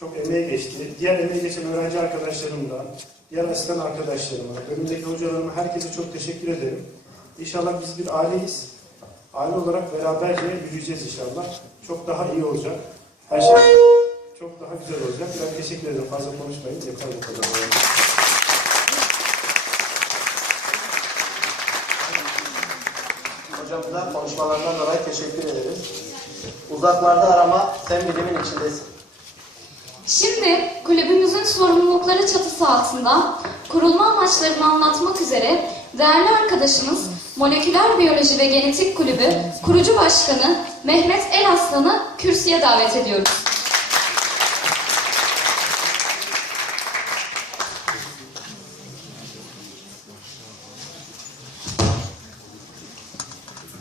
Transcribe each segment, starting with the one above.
çok emeği geçti. Diğer emeği geçen öğrenci arkadaşlarım da, diğer asistan arkadaşlarıma, bölümdeki hocalarıma herkese çok teşekkür ederim. İnşallah biz bir aileyiz. Aile olarak beraberce yürüyeceğiz inşallah. Çok daha iyi olacak. Her şey çok daha güzel olacak. Ben teşekkür ederim. Fazla konuşmayın. Yeter bu kadar. Hocamıza konuşmalarından dolayı teşekkür ederiz. Uzaklarda arama, sen bilimin içindesin. Sorumlulukları çatısı altında kurulma amaçlarını anlatmak üzere değerli arkadaşımız Moleküler Biyoloji ve Genetik Kulübü kurucu başkanı Mehmet El Aslan'ı kürsüye davet ediyoruz.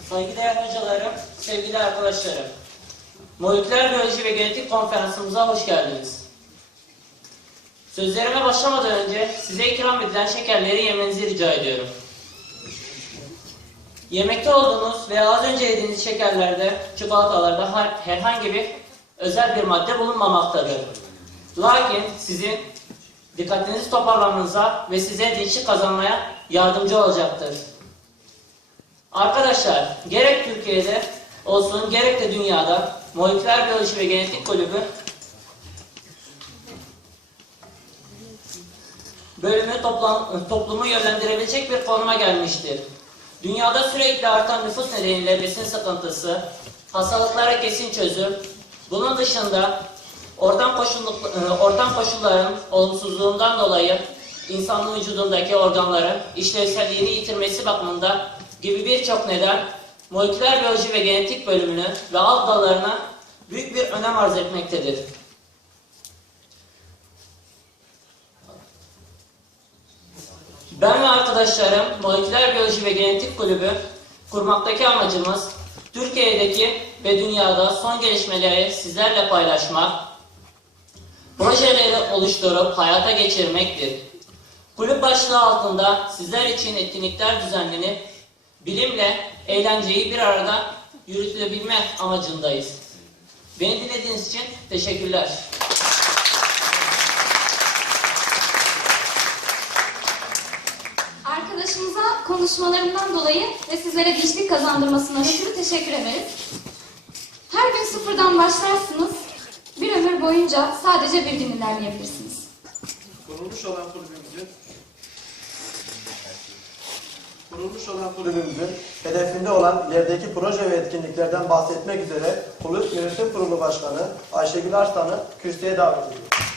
Saygıdeğer hocalarım, sevgili arkadaşlarım. Moleküler Biyoloji ve Genetik Konferansımıza hoş geldiniz. Sözlerime başlamadan önce size ikram edilen şekerleri yemenizi rica ediyorum. Yemekte olduğunuz veya az önce yediğiniz şekerlerde, çikolatalarda her- herhangi bir özel bir madde bulunmamaktadır. Lakin sizin dikkatinizi toparlamanıza ve size dinçlik kazanmaya yardımcı olacaktır. Arkadaşlar, gerek Türkiye'de olsun, gerek de dünyada Moleküler Biyoloji ve Genetik Kulübü bölümü toplam, toplumu yönlendirebilecek bir konuma gelmiştir. Dünyada sürekli artan nüfus nedeniyle besin sıkıntısı, hastalıklara kesin çözüm, bunun dışında ortam, koşulluk, e, ortam koşulların olumsuzluğundan dolayı insanın vücudundaki organların işlevselliğini yitirmesi bakımında gibi birçok neden moleküler biyoloji ve genetik bölümünü ve alt dallarına büyük bir önem arz etmektedir. Ben ve arkadaşlarım Moleküler Biyoloji ve Genetik Kulübü kurmaktaki amacımız Türkiye'deki ve dünyada son gelişmeleri sizlerle paylaşmak, projeleri oluşturup hayata geçirmektir. Kulüp başlığı altında sizler için etkinlikler düzenlenip bilimle eğlenceyi bir arada yürütülebilme amacındayız. Beni dinlediğiniz için teşekkürler. Konuşmalarından dolayı ve sizlere dinçlik kazandırmasından ötürü teşekkür ederiz. Her gün sıfırdan başlarsınız, bir ömür boyunca sadece bir gün ilerleyebilirsiniz. Kurulmuş olan kulübümüzün kurulmuş olan kulübümüzün hedefinde olan ilerideki proje ve etkinliklerden bahsetmek üzere kulüp yönetim kurulu başkanı Ayşegül Arslan'ı kürsüye davet ediyoruz.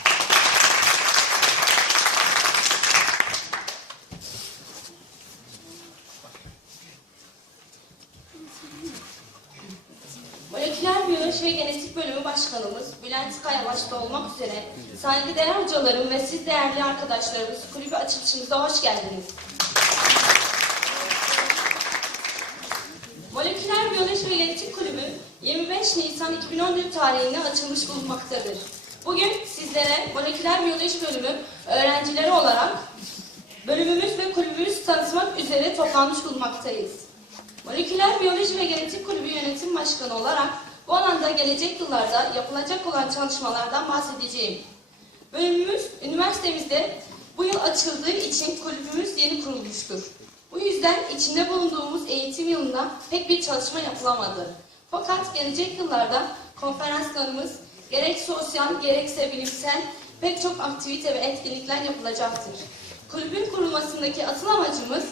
Moleküler Biyoloji Genetik Bölümü Başkanımız Bülent Kaya başta olmak üzere saygıdeğer hocalarım ve siz değerli arkadaşlarımız kulübü açılışımıza hoş geldiniz. Moleküler Biyoloji ve Genetik Kulübü 25 Nisan 2014 tarihinde açılmış bulunmaktadır. Bugün sizlere Moleküler Biyoloji Bölümü öğrencileri olarak bölümümüz ve kulübümüz tanıtmak üzere toplanmış bulunmaktayız. Moleküler Biyoloji ve Genetik Kulübü Yönetim Başkanı olarak bu alanda gelecek yıllarda yapılacak olan çalışmalardan bahsedeceğim. Bölümümüz üniversitemizde bu yıl açıldığı için kulübümüz yeni kurulmuştur. Bu yüzden içinde bulunduğumuz eğitim yılında pek bir çalışma yapılamadı. Fakat gelecek yıllarda konferanslarımız gerek sosyal gerekse bilimsel pek çok aktivite ve etkinlikler yapılacaktır. Kulübün kurulmasındaki asıl amacımız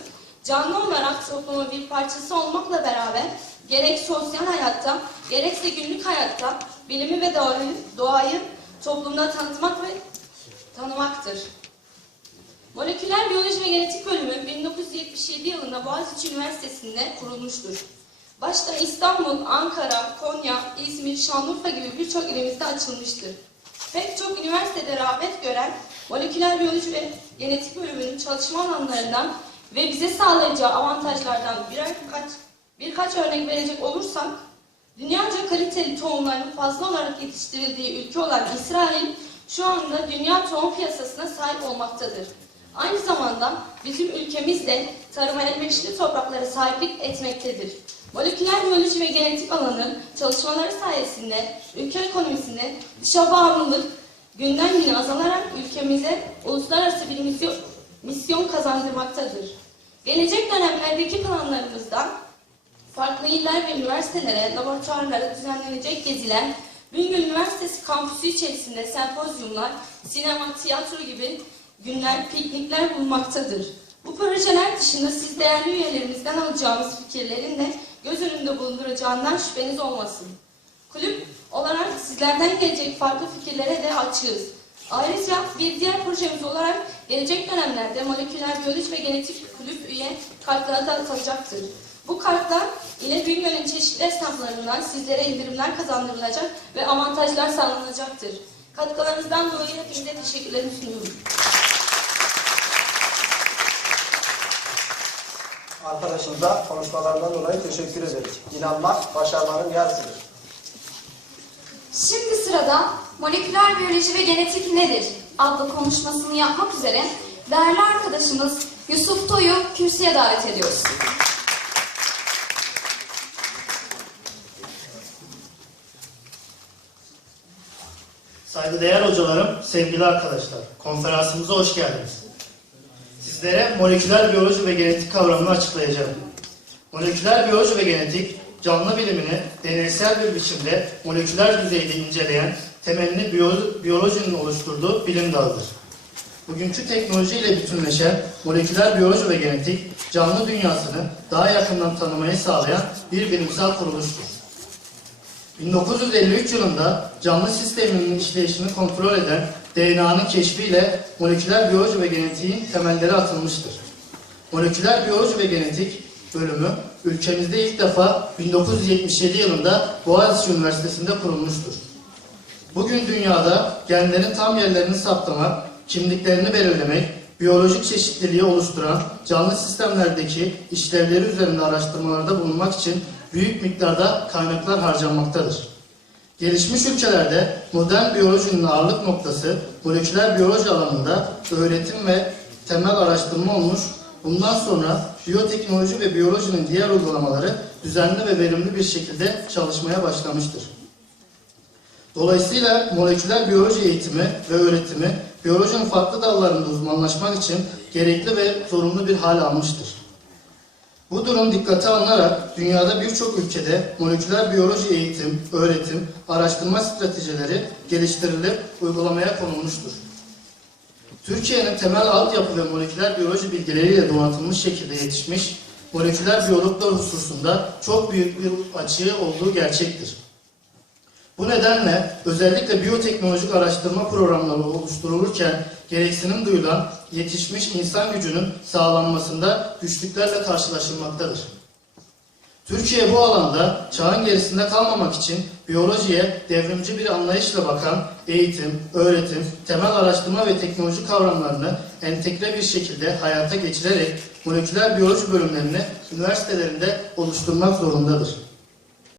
canlı olarak toplumun bir parçası olmakla beraber gerek sosyal hayatta gerekse günlük hayatta bilimi ve doğayı, doğayı toplumda tanıtmak ve tanımaktır. Moleküler Biyoloji ve Genetik Bölümü 1977 yılında Boğaziçi Üniversitesi'nde kurulmuştur. Başta İstanbul, Ankara, Konya, İzmir, Şanlıurfa gibi birçok ilimizde açılmıştır. Pek çok üniversitede rağbet gören Moleküler Biyoloji ve Genetik Bölümünün çalışma alanlarından ve bize sağlayacağı avantajlardan birkaç, birkaç örnek verecek olursak, dünyaca kaliteli tohumların fazla olarak yetiştirildiği ülke olan İsrail, şu anda dünya tohum piyasasına sahip olmaktadır. Aynı zamanda bizim ülkemiz de tarıma elverişli topraklara sahiplik etmektedir. Moleküler biyoloji ve genetik alanı çalışmaları sayesinde ülke ekonomisinde dışa bağımlılık günden güne azalarak ülkemize uluslararası bir misyon, kazandırmaktadır. Gelecek dönemlerdeki planlarımızda farklı iller ve üniversitelere, laboratuvarlara düzenlenecek geziler, Bingöl Üniversitesi kampüsü içerisinde sempozyumlar, sinema, tiyatro gibi günler, piknikler bulunmaktadır. Bu projeler dışında siz değerli üyelerimizden alacağımız fikirlerin de göz önünde bulunduracağından şüpheniz olmasın. Kulüp olarak sizlerden gelecek farklı fikirlere de açığız. Ayrıca bir diğer projemiz olarak gelecek dönemlerde moleküler biyoloji ve genetik kulüp üye kartları da atılacaktır. Bu kartlar ile Bingöl'ün çeşitli esnaflarından sizlere indirimler kazandırılacak ve avantajlar sağlanacaktır. Katkılarınızdan dolayı hepinize teşekkürlerimi sunuyorum. Arkadaşımıza konuşmalarından dolayı teşekkür ederiz. İnanmak başarmanın yarısıdır. Şimdi sırada moleküler biyoloji ve genetik nedir adlı konuşmasını yapmak üzere değerli arkadaşımız Yusuf Toy'u kürsüye davet ediyoruz. Saygıdeğer hocalarım, sevgili arkadaşlar, konferansımıza hoş geldiniz. Sizlere moleküler biyoloji ve genetik kavramını açıklayacağım. Moleküler biyoloji ve genetik, canlı bilimini deneysel bir biçimde moleküler düzeyde inceleyen, temelini biyo- biyolojinin oluşturduğu bilim dalıdır. Bugünkü teknolojiyle bütünleşen moleküler biyoloji ve genetik, canlı dünyasını daha yakından tanımayı sağlayan bir bilimsel kuruluştur. 1953 yılında canlı sisteminin işleyişini kontrol eden DNA'nın keşfiyle moleküler biyoloji ve genetiğin temelleri atılmıştır. Moleküler biyoloji ve genetik bölümü ülkemizde ilk defa 1977 yılında Boğaziçi Üniversitesi'nde kurulmuştur. Bugün dünyada genlerin tam yerlerini saptamak, kimliklerini belirlemek, biyolojik çeşitliliği oluşturan canlı sistemlerdeki işlevleri üzerinde araştırmalarda bulunmak için büyük miktarda kaynaklar harcanmaktadır. Gelişmiş ülkelerde modern biyolojinin ağırlık noktası moleküler biyoloji alanında öğretim ve temel araştırma olmuş, bundan sonra biyoteknoloji ve biyolojinin diğer uygulamaları düzenli ve verimli bir şekilde çalışmaya başlamıştır. Dolayısıyla moleküler biyoloji eğitimi ve öğretimi biyolojinin farklı dallarında uzmanlaşmak için gerekli ve zorunlu bir hal almıştır. Bu durum dikkate alınarak dünyada birçok ülkede moleküler biyoloji eğitim, öğretim, araştırma stratejileri geliştirilip uygulamaya konulmuştur. Türkiye'nin temel altyapı ve moleküler biyoloji bilgileriyle donatılmış şekilde yetişmiş moleküler biyologlar hususunda çok büyük bir açığı olduğu gerçektir. Bu nedenle özellikle biyoteknolojik araştırma programları oluşturulurken gereksinim duyulan yetişmiş insan gücünün sağlanmasında güçlüklerle karşılaşılmaktadır. Türkiye bu alanda çağın gerisinde kalmamak için biyolojiye devrimci bir anlayışla bakan eğitim, öğretim, temel araştırma ve teknoloji kavramlarını entegre bir şekilde hayata geçirerek moleküler biyoloji bölümlerini üniversitelerinde oluşturmak zorundadır.